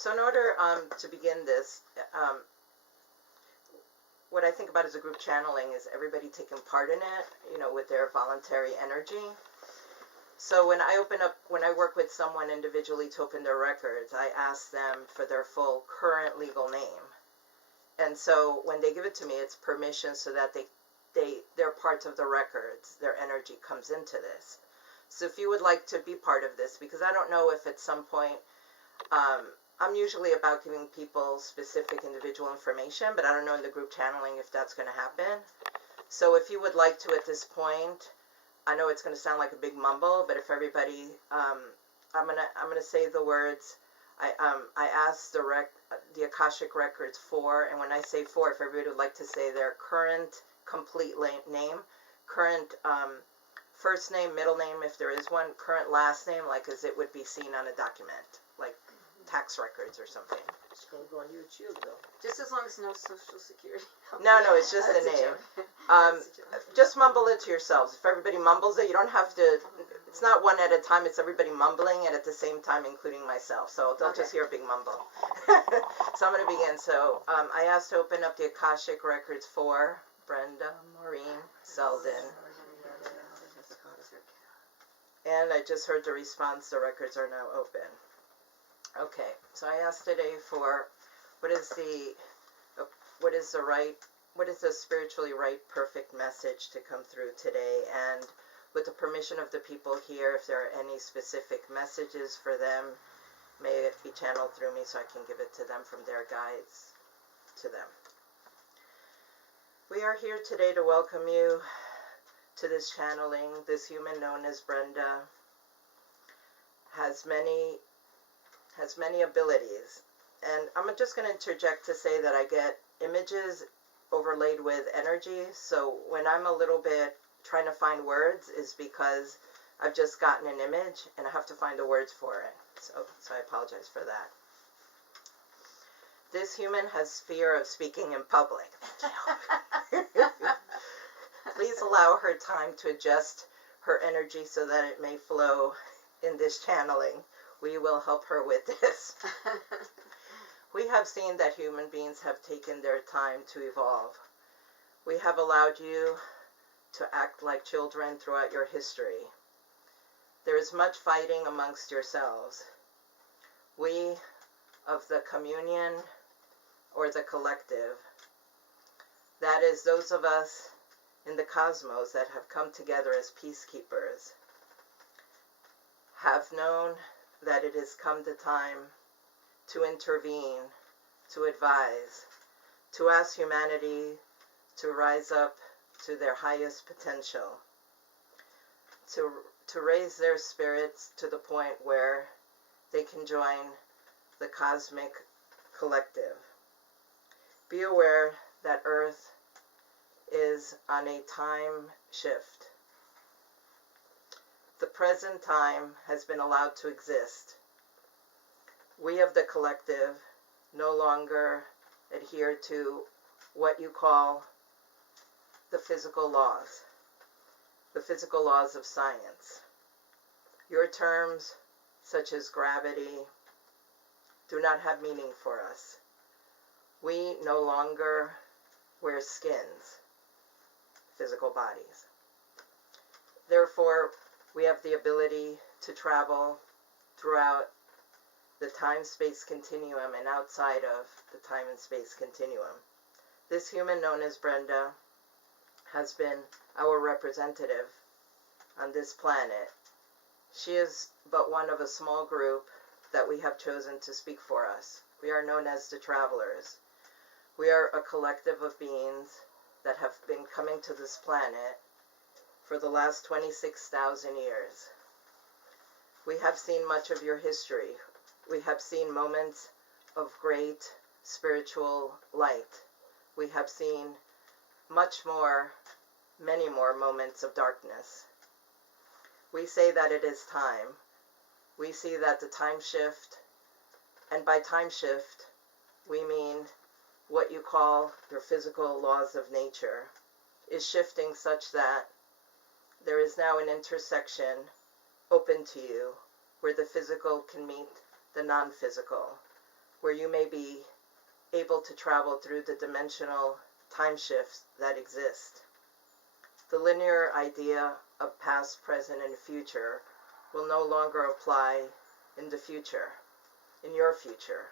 So in order to begin this, what I think about as a group channeling is everybody taking part in it, you know, with their voluntary energy. So when I work with someone individually to open their records, I ask them for their full current legal name. And so when they give it to me, it's permission so that they're parts of the records, their energy comes into this. So if you would like to be part of this, because I don't know if at some point, I'm usually about giving people specific individual information, but I don't know in the group channeling if that's going to happen. So if you would like to at this point, I know it's going to sound like a big mumble, but if everybody, I'm gonna say the words. I asked the Akashic Records for, and when I say for, if everybody would like to say their current complete name, current first name, middle name, if there is one, current last name, like as it would be seen on a document, like tax records or something. It's going to go on your shield, though. Just as long as no social security. No, it's just the name. Just mumble it to yourselves. If everybody mumbles it, you don't have to. It's not one at a time. It's everybody mumbling it at the same time, including myself. So don't just hear a big mumble. So I'm going to begin. So I asked to open up the Akashic Records for Brenda Seldin. And I just heard the response. The records are now open. Okay, so I asked today for what is the spiritually right, perfect message to come through today, and with the permission of the people here, if there are any specific messages for them, may it be channeled through me so I can give it to them from their guides to them. We are here today to welcome you to this channeling. This human known as Brenda has many abilities, and I'm just going to interject to say that I get images overlaid with energy, so when I'm a little bit trying to find words is because I've just gotten an image and I have to find the words for it, so I apologize for that. This human has fear of speaking in public. Please allow her time to adjust her energy so that it may flow in this channeling. We will help her with this. We have seen that human beings have taken their time to evolve. We have allowed you to act like children throughout your history. There is much fighting amongst yourselves. We of the communion or the collective, that is those of us in the cosmos that have come together as peacekeepers, have known that it has come the time to intervene, to advise, to ask humanity to rise up to their highest potential, to raise their spirits to the point where they can join the cosmic collective. Be aware that Earth is on a time shift. The present time has been allowed to exist. We of the collective no longer adhere to what you call the physical laws of science. Your terms, such as gravity, do not have meaning for us. We no longer wear skins, physical bodies. Therefore, we have the ability to travel throughout the time-space continuum and outside of the time and space continuum. This human known as Brenda has been our representative on this planet. She is but one of a small group that we have chosen to speak for us. We are known as the Travelers. We are a collective of beings that have been coming to this planet for the last 26,000 years. We have seen much of your history. We have seen moments of great spiritual light. We have seen many more moments of darkness. We say that it is time. We see that the time shift, and by time shift, we mean what you call your physical laws of nature, is shifting such that there is now an intersection open to you where the physical can meet the non-physical, where you may be able to travel through the dimensional time shifts that exist. The linear idea of past, present, and future will no longer apply in the future, in your future.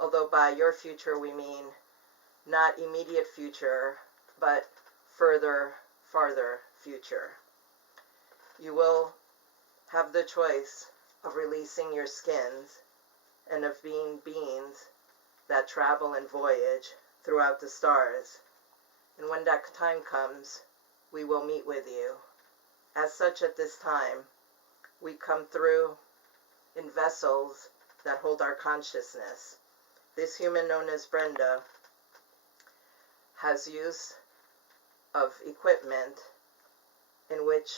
Although by your future we mean not immediate future, but farther future. You will have the choice of releasing your skins and of being beings that travel and voyage throughout the stars. And when that time comes, we will meet with you. As such, at this time, we come through in vessels that hold our consciousness. This human known as Brenda has use of equipment in which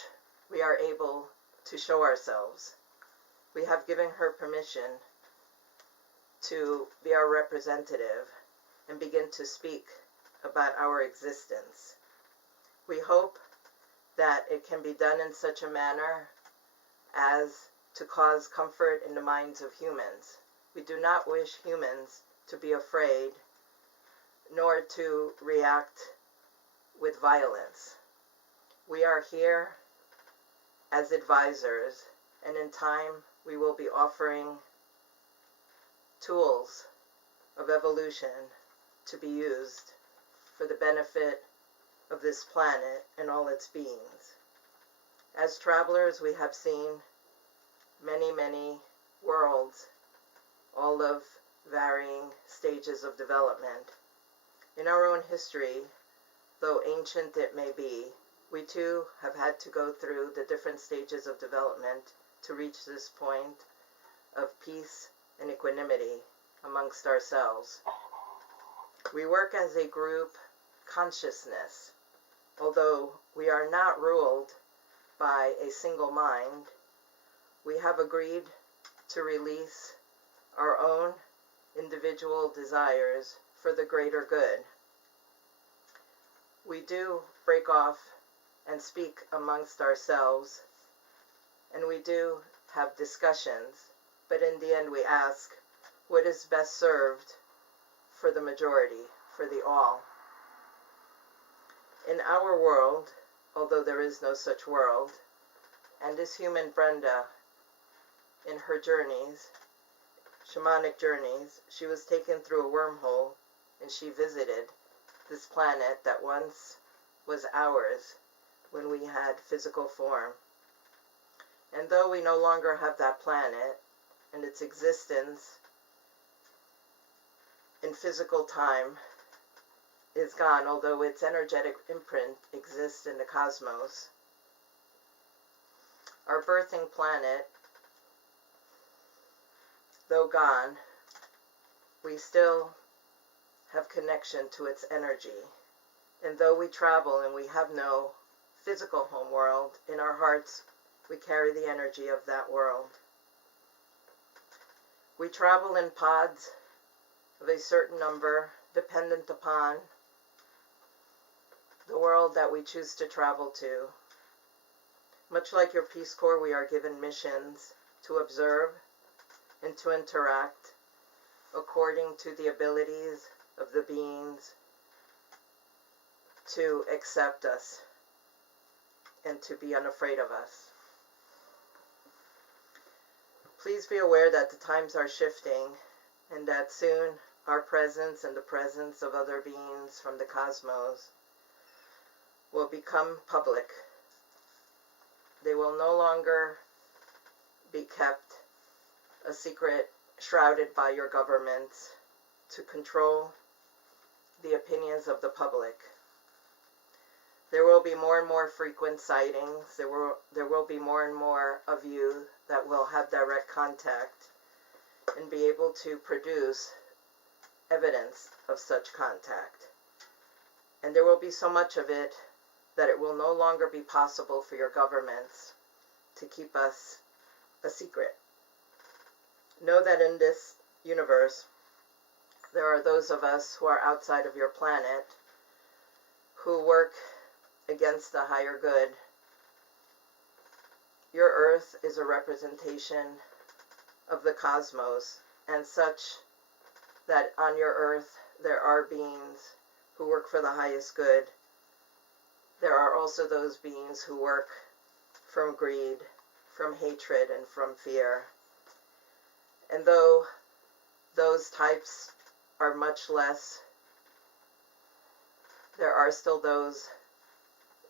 we are able to show ourselves. We have given her permission to be our representative and begin to speak about our existence. We hope that it can be done in such a manner as to cause comfort in the minds of humans. We do not wish humans to be afraid nor to react with violence. We are here as advisors, and in time we will be offering tools of evolution to be used for the benefit of this planet and all its beings. As travelers, we have seen many worlds, all of varying stages of development. In our own history, though ancient it may be, we too have had to go through the different stages of development to reach this point of peace and equanimity amongst ourselves. We work as a group consciousness. Although we are not ruled by a single mind, we have agreed to release our own individual desires for the greater good. We do break off and speak amongst ourselves, and we do have discussions, but in the end we ask what is best served for the majority, for the all. In our world, although there is no such world, and this human Brenda, in her journeys, shamanic journeys, she was taken through a wormhole and she visited this planet that once was ours when we had physical form. And though we no longer have that planet and its existence in physical time is gone, although its energetic imprint exists in the cosmos, our birthing planet, though gone, we still have connection to its energy. And though we travel and we have no physical home world, in our hearts we carry the energy of that world. We travel in pods of a certain number, dependent upon the world that we choose to travel to. Much like your Peace Corps, we are given missions to observe and to interact according to the abilities of the beings to accept us and to be unafraid of us. Please be aware that the times are shifting and that soon our presence and the presence of other beings from the cosmos will become public. They will no longer be kept a secret shrouded by your governments to control the opinions of the public. There will be more and more frequent sightings. There will be more and more of you that will have direct contact and be able to produce evidence of such contact. And there will be so much of it that it will no longer be possible for your governments to keep us a secret. Know that in this universe, there are those of us who are outside of your planet who work against the higher good. Your Earth is a representation of the cosmos, and such that on your earth there are beings who work for the highest good. There are also those beings who work from greed, from hatred, and from fear. And though those types are much less, there are still those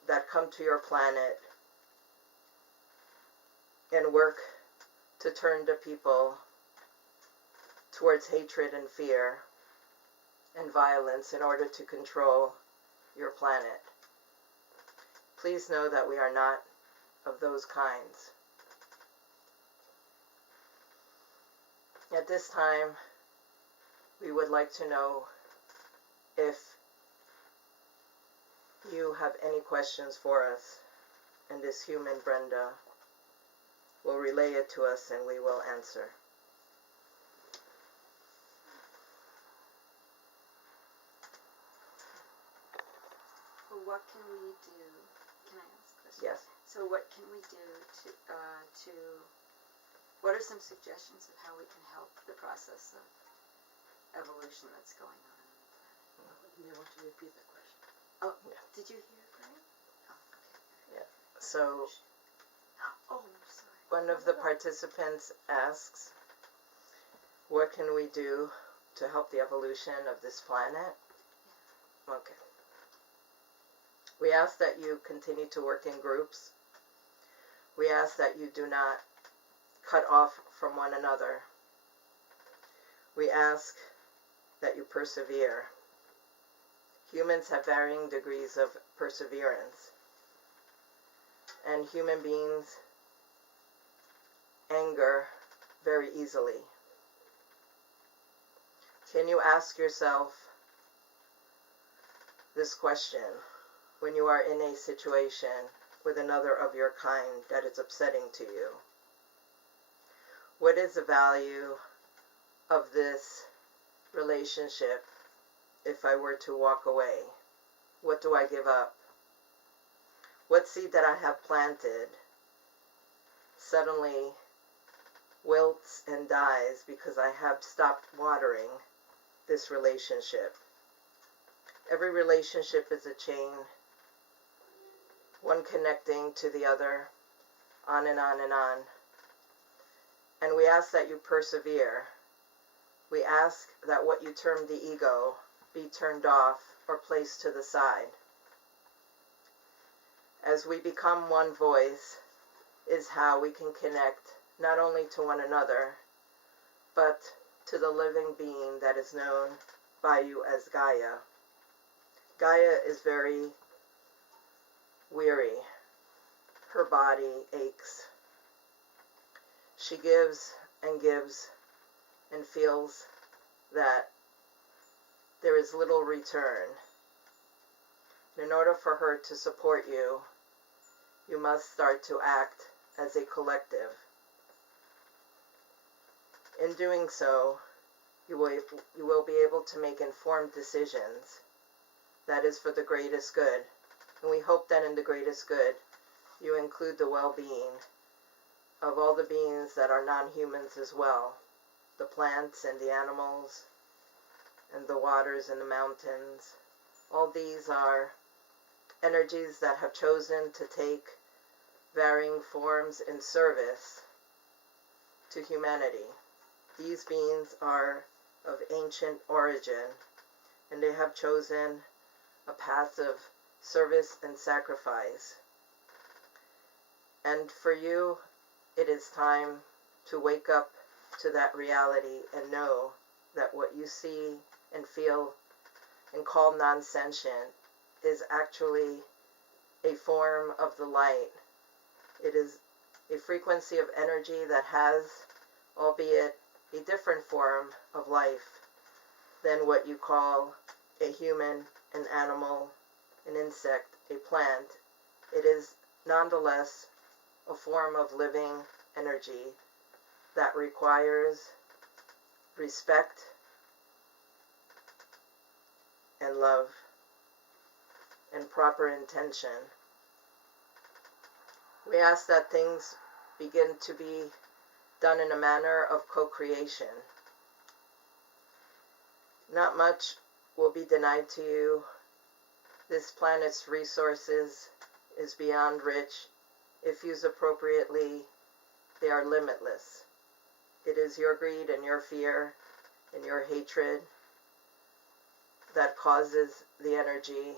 that come to your planet and work to turn the people towards hatred and fear and violence in order to control your planet. Please know that we are not of those kinds. At this time, we would like to know if you have any questions for us, and this human Brenda will relay it to us and we will answer. Well, what can we do? Can I ask a question? Yes. So what can we do to what are some suggestions of how we can help the process of evolution that's going on in the planet? You may want to repeat that question. Oh, Yeah. did you hear, Greg? Oh, okay. So Oh, I'm sorry. one of the participants asks, what can we do to help the evolution of this planet? Okay. We ask that you continue to work in groups. We ask that you do not cut off from one another. We ask that you persevere. Humans have varying degrees of perseverance. And human beings anger very easily. Can you ask yourself this question when you are in a situation with another of your kind that is upsetting to you? What is the value of this relationship if I were to walk away? What do I give up? What seed that I have planted suddenly wilts and dies because I have stopped watering this relationship? Every relationship is a chain, one connecting to the other, on and on and on. And we ask that you persevere. We ask that what you term the ego be turned off or placed to the side. As we become one voice is how we can connect not only to one another, but to the living being that is known by you as Gaia. Gaia is very weary. Her body aches. She gives and feels that there is little return. In order for her to support you, you must start to act as a collective. In doing so, you will be able to make informed decisions that is for the greatest good. And we hope that in the greatest good, you include the well-being of all the beings that are non-humans as well, the plants and the animals and the waters and the mountains. All these are energies that have chosen to take varying forms in service to humanity. These beings are of ancient origin, and they have chosen a path of service and sacrifice. And for you, it is time to wake up to that reality and know that what you see and feel and call non-sentient is actually a form of the light. It is a frequency of energy that has, albeit a different form of life than what you call a human, an animal, an insect, a plant. It is nonetheless a form of living energy that requires respect and love and proper intention. We ask that things begin to be done in a manner of co-creation. Not much will be denied to you. This planet's resources is beyond rich. If used appropriately, they are limitless. It is your greed and your fear and your hatred that causes the energy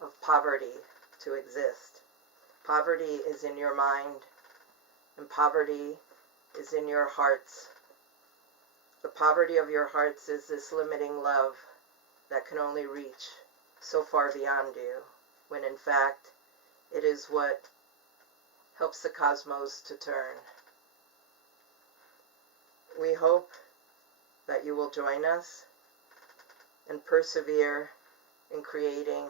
of poverty to exist. Poverty is in your mind, and poverty is in your hearts. The poverty of your hearts is this limiting love that can only reach so far beyond you, when in fact it is what helps the cosmos to turn. We hope that you will join us and persevere in creating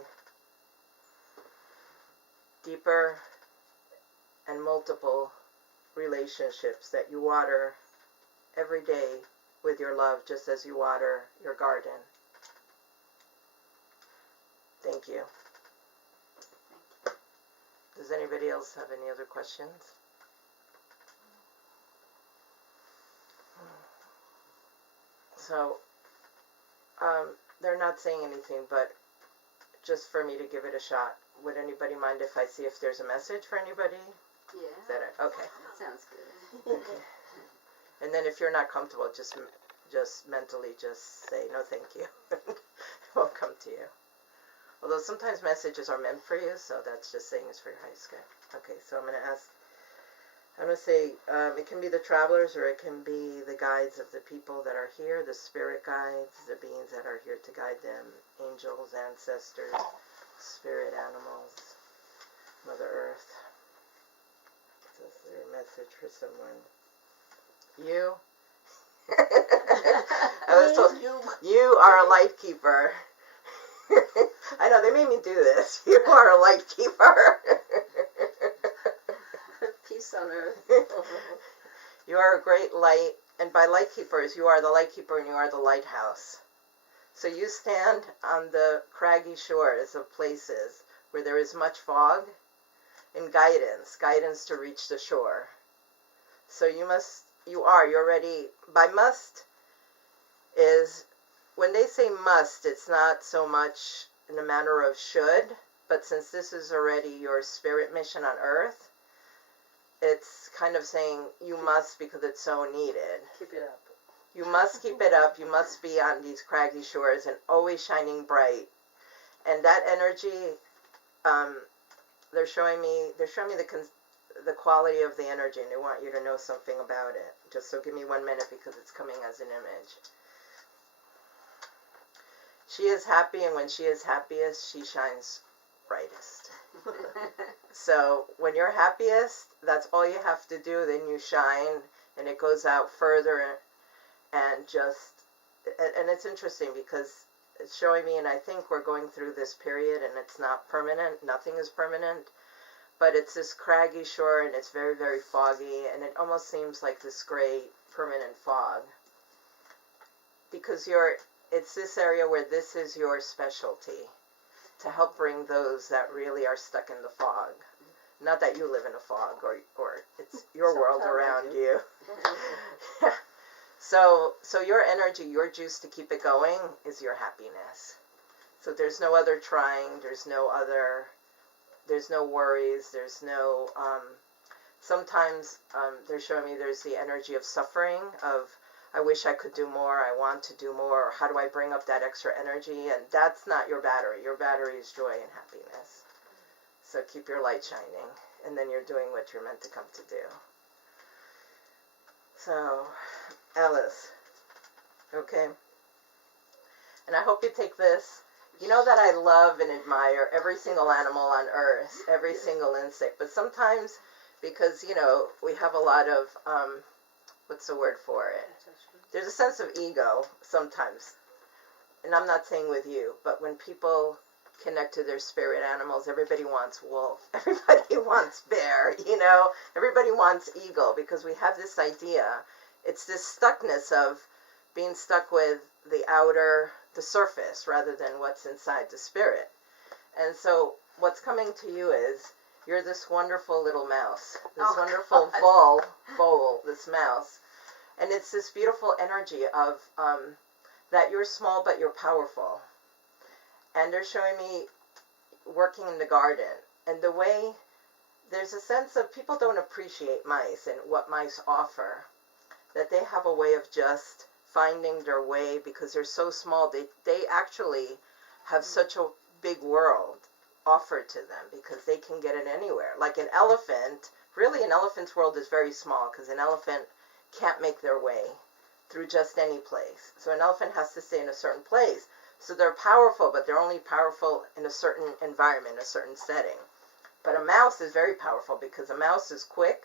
deeper and multiple relationships that you water every day with your love, just as you water your garden. Thank you. Does anybody else have any other questions? So, they're not saying anything, but just for me to give it a shot. Would anybody mind if I see if there's a message for anybody? Yeah. Is that it? Okay. That sounds good. Okay. And then if you're not comfortable, just mentally just say, no thank you. It won't come to you. Although sometimes messages are meant for you, so that's just saying it's for your high school. Okay, so I'm going to say, it can be the travelers or it can be the guides of the people that are here, the spirit guides, the beings that are here to guide them, angels, ancestors, spirit animals, Mother Earth. Is there a message for someone? You? I was told, you are a light keeper. I know, they made me do this. You are a light keeper. Peace on earth. You are a great light, and by light keepers, you are the light keeper and you are the lighthouse. So you stand on the craggy shores of places where there is much fog and guidance to reach the shore. So you're already, by must is, when they say must, it's not so much in a manner of should, but since this is already your spirit mission on earth, it's kind of saying you must because it's so needed. Keep it up. You must keep it up. You must be on these craggy shores and always shining bright. And that energy, they're showing me the quality of the energy, and they want you to know something about it. Just so give me 1 minute because it's coming as an image. She is happy, and when she is happiest, she shines brightest. So when you're happiest, that's all you have to do. Then you shine, and it goes out further, and it's interesting because it's showing me, and I think we're going through this period, and it's not permanent. Nothing is permanent, but it's this craggy shore, and it's very, very foggy, and it almost seems like this gray permanent fog because it's this area where this is your specialty, to help bring those that really are stuck in the fog. Not that you live in a fog or it's your world around you. So your energy, your juice to keep it going is your happiness. So there's no other trying, there's no worries, there's no, sometimes they're showing me there's the energy of suffering, of I wish I could do more, I want to do more, or how do I bring up that extra energy? And that's not your battery. Your battery is joy and happiness. So keep your light shining, and then you're doing what you're meant to come to do. So, Alice, okay? And I hope you take this. You know that I love and admire every single animal on earth, every single insect, but sometimes, because, we have a lot of, what's the word for it? There's a sense of ego sometimes, and I'm not saying with you, but when people connect to their spirit animals, everybody wants wolf, everybody wants bear, everybody wants eagle, because we have this idea, it's this stuckness of being stuck with the surface, rather than what's inside the spirit. And so what's coming to you is, you're this wonderful little mouse, this wonderful vole, this mouse. And it's this beautiful energy of that you're small but you're powerful. And they're showing me working in the garden. And the way, there's a sense of people don't appreciate mice and what mice offer. That they have a way of just finding their way because they're so small. They actually have such a big world offered to them because they can get it anywhere. Like an elephant, really an elephant's world is very small because an elephant can't make their way through just any place. So an elephant has to stay in a certain place. So they're powerful, but they're only powerful in a certain environment, a certain setting. But a mouse is very powerful because a mouse is quick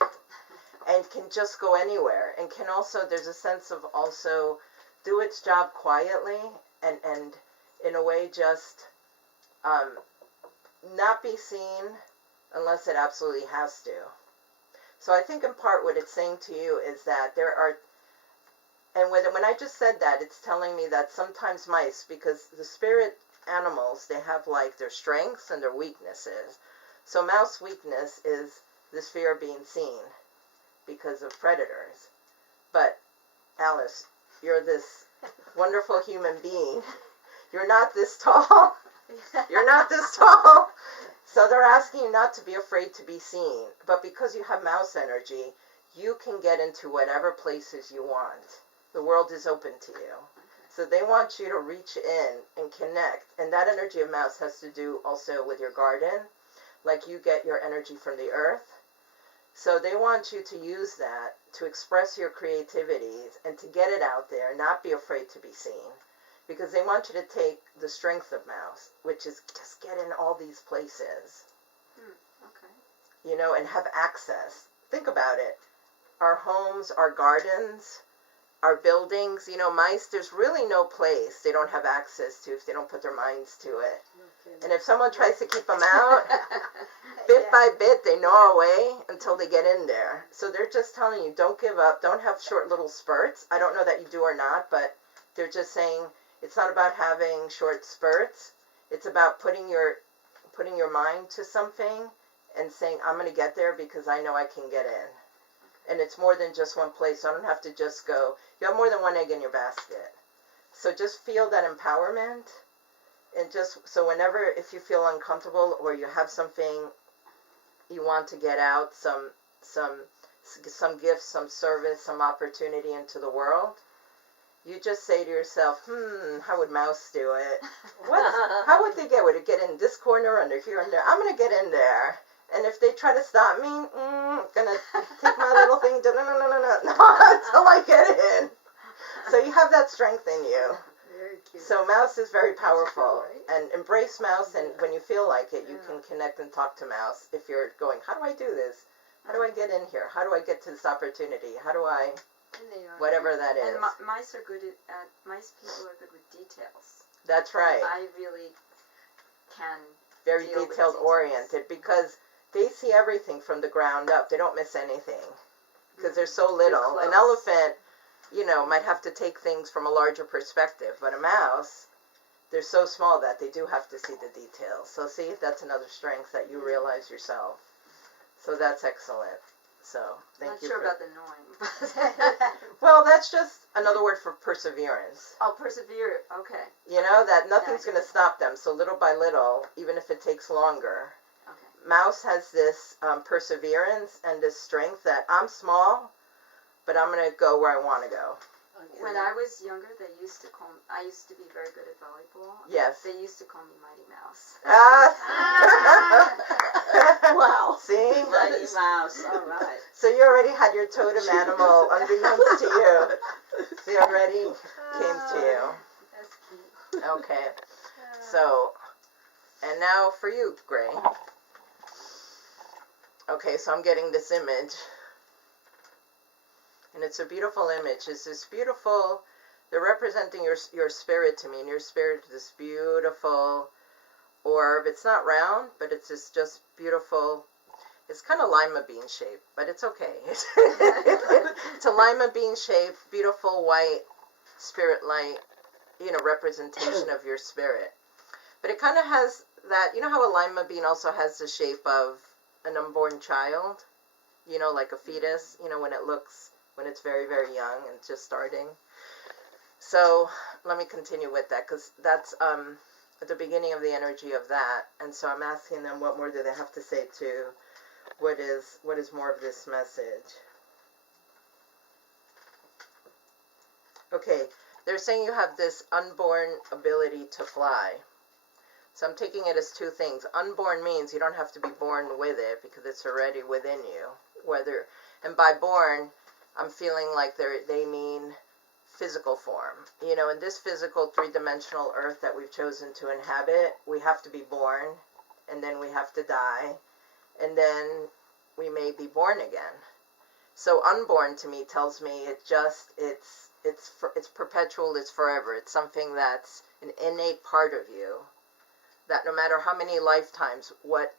and can just go anywhere. And can also, there's a sense of also do its job quietly and in a way just not be seen unless it absolutely has to. So I think in part what it's saying to you is that there are, and when I just said that, it's telling me that sometimes mice, because the spirit animals, they have like their strengths and their weaknesses. So mouse weakness is this fear of being seen because of predators. But Alice, you're this wonderful human being. You're not this tall. You're not this tall. So they're asking you not to be afraid to be seen. But because you have mouse energy, you can get into whatever places you want. The world is open to you. So they want you to reach in and connect. And that energy of mouse has to do also with your garden. Like you get your energy from the earth. So they want you to use that to express your creativities and to get it out there, not be afraid to be seen. Because they want you to take the strength of mouse, which is just get in all these places. Okay. You know, and have access. Think about it. Our homes, our gardens, our buildings, you know, mice, there's really no place they don't have access to if they don't put their minds to it. Okay. And if someone tries to keep them out, bit by bit, they gnaw away until they get in there. So they're just telling you, don't give up. Don't have short little spurts. I don't know that you do or not, but they're just saying it's not about having short spurts. It's about putting your mind to something and saying, I'm going to get there because I know I can get in. And it's more than just one place. So I don't have to just go. You have more than one egg in your basket. So just feel that empowerment. And just, so whenever, if you feel uncomfortable or you have something you want to get out, some gift, some service, some opportunity into the world, you just say to yourself, how would mouse do it? How would they would it get in this corner, under here, and there? I'm going to get in there. And if they try to stop me, I'm going to take my little thing, no, until I get in. So you have that strength in you. Very cute. So mouse is very powerful. True, right? And embrace mouse, and when you feel like it, you can connect and talk to mouse. If you're going, how do I do this? How do I get in here? How do I get to this opportunity? How do I, And they are. whatever that is. And mice are good at, mice people are good with details. That's right. I really can Very deal with detailed details. oriented because they see everything from the ground up. They don't miss anything because they're so little. An close. elephant, you know, might have to take things from a larger perspective, but a mouse, they're so small that they do have to see the details. So see, that's another strength that you realize yourself. So that's excellent. So thank Not you. sure for, about the gnawing. well, that's just another word for perseverance. Oh, persevere. Okay. You know, that nothing's Yeah, I going to stop them. So little by little, even if it takes longer. Okay. Mouse has this perseverance and this strength that I'm small, but I'm going to go where I want to go. Okay. When I was younger, I used to be very good at volleyball. Yes. They used to call me Mighty Mouse. Wow. See? Mighty Mouse. All right. So you already had your totem animal unbeknownst to you. They already came to you. That's cute. Okay. So, and now for you, Gray. Okay, so I'm getting this image. And it's a beautiful image. It's this beautiful, they're representing your spirit to me. And your spirit is this beautiful orb. It's not round, but it's this just beautiful, it's kind of lima bean shaped, but it's okay. It's a lima bean shaped, beautiful white spirit light, you know, representation of your spirit. But it kind of has that, you know how a lima bean also has the shape of an unborn child? You know, like a fetus, you know, when it's very, very young and just starting. So let me continue with that, because that's at the beginning of the energy of that. And so I'm asking them, what more do they have to say to what is more of this message? Okay, they're saying you have this unborn ability to fly. So I'm taking it as two things. Unborn means you don't have to be born with it, because it's already within you. And by born, I'm feeling like they mean physical form. You know, in this physical three-dimensional earth that we've chosen to inhabit, we have to be born, and then we have to die, and then we may be born again. So unborn to me tells me it's perpetual, it's forever. It's something that's an innate part of you, that no matter how many lifetimes, what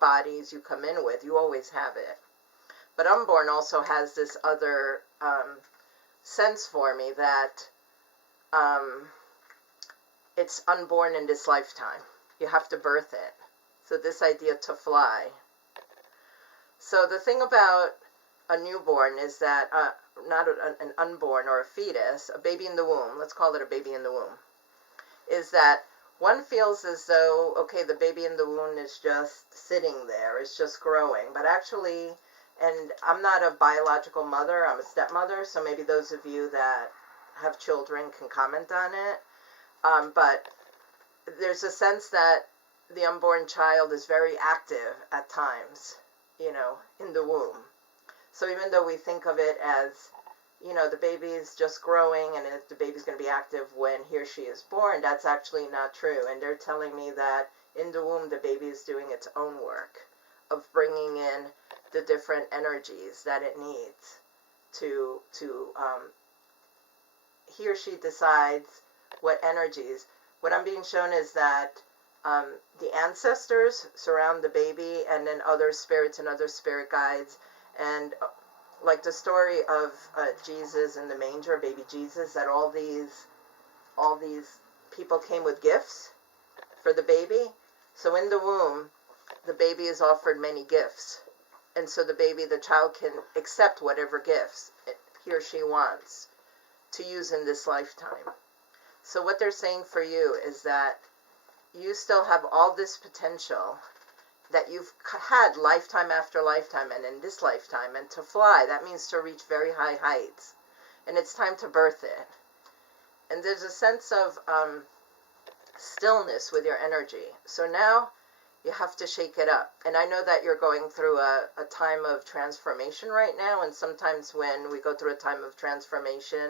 bodies you come in with, you always have it. But unborn also has this other sense for me that it's unborn in this lifetime. You have to birth it. So this idea to fly. So the thing about a newborn is that, not an unborn or a fetus, a baby in the womb, let's call it a baby in the womb, is that one feels as though, okay, the baby in the womb is just sitting there, it's just growing. But actually, and I'm not a biological mother, I'm a stepmother, so maybe those of you that have children can comment on it. But there's a sense that the unborn child is very active at times, you know, in the womb. So even though we think of it as, you know, the baby is just growing and the baby's going to be active when he or she is born, that's actually not true. And they're telling me that in the womb, the baby is doing its own work of bringing in the different energies that it needs to he or she decides what energies. What I'm being shown is that the ancestors surround the baby, and then other spirits and other spirit guides, and like the story of Jesus in the manger, baby Jesus, that all these people came with gifts for the baby. So in the womb, the baby is offered many gifts, and so the child can accept whatever gifts he or she wants to use in this lifetime. So what they're saying for you is that you still have all this potential that you've had lifetime after lifetime, and in this lifetime, and to fly, that means to reach very high heights, and it's time to birth it. And there's a sense of stillness with your energy. So now you have to shake it up. And I know that you're going through a time of transformation right now, and sometimes when we go through a time of transformation,